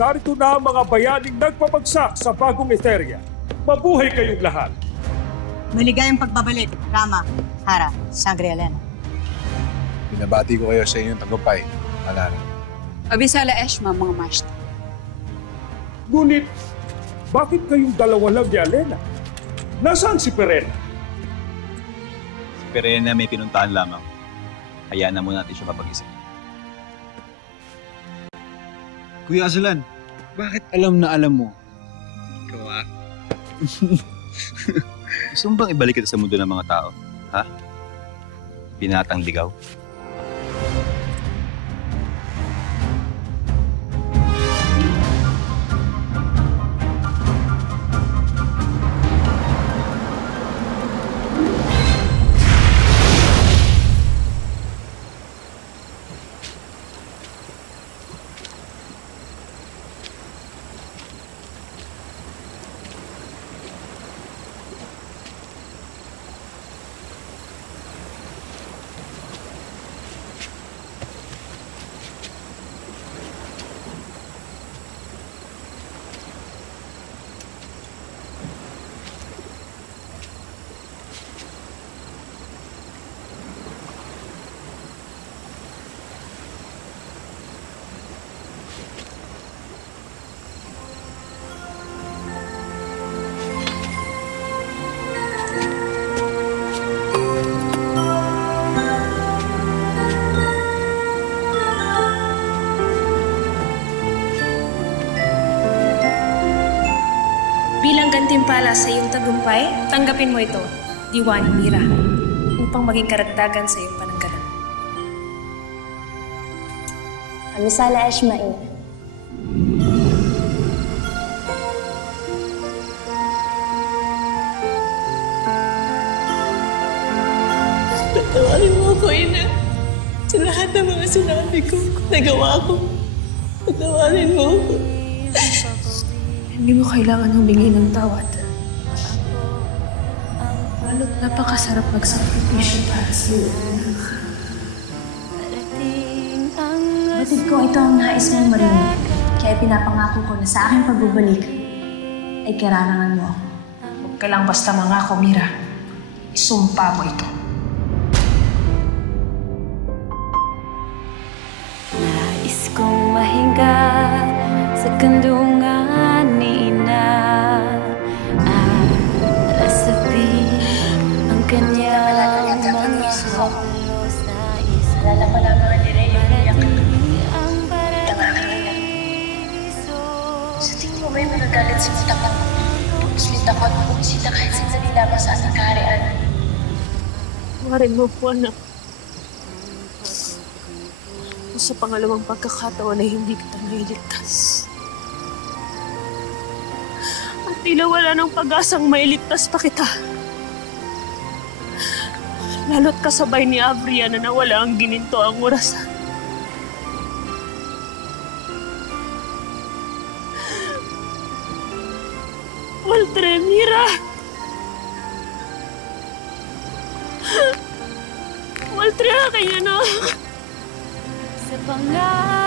narito na ang mga bayaning nagpabagsak sa bagong Etheria. Mabuhay kayong lahat. Maligayang pagbabalik, Rama, Hara, Sangre Elena. Binabati ko kayo sa inyong tagumpay, Alara. Abisala Eshma, mga master. Ngunit, bakit kayong dalawa lang ni Alena? Nasaan si Perena? Si Perena may pinuntahan lamang. Hayaan na muna natin siya papag-isip. Kuya Azulan, bakit alam na alam mo? Ikaw ah. Gusto mo bang ibalik kita sa mundo ng mga tao? Ha? Binatang ligaw? Bilang gantimpala sa iyong tagumpay, tanggapin mo ito, Diwani Mira, upang maging karagdagan sa iyong pananggalang. Amisala Eshmael. Patawarin mo ako, Ina. Sa lahat ng mga sinabi ko, nagawa ko. Patawarin mo ako. Hindi mo kailangan humingi ng tawad. Lalo't napakasarap magsakripisyo para sa iyo. Batid ko ito ang nais mong marinig. Kaya pinapangako ko na sa aking pagbabalik ay kararangan mo ako. Huwag ka lang basta mangako, Mira. Isumpa mo ito. Nais kong mahinga sa kandungan ni Ina at sabihin ang kanyang mga haplos na isa. Lalaman ang mga nire-iiyak. Sa tingin mo ba'y magagalit si Mutakang? Puslita ko at pumusita kahit sandali lamang sa ating kaharian. Marin mo po, anak. Sa pangalawang pagkakataon ay hindi kita nailigtas. At tila wala ng pag-asang mailigtas pa kita. Lalo't kasabay ni Abria na nawala ang gininto ang orasan. Waltre, Mira! Waltre, aking anak! Sa pangalan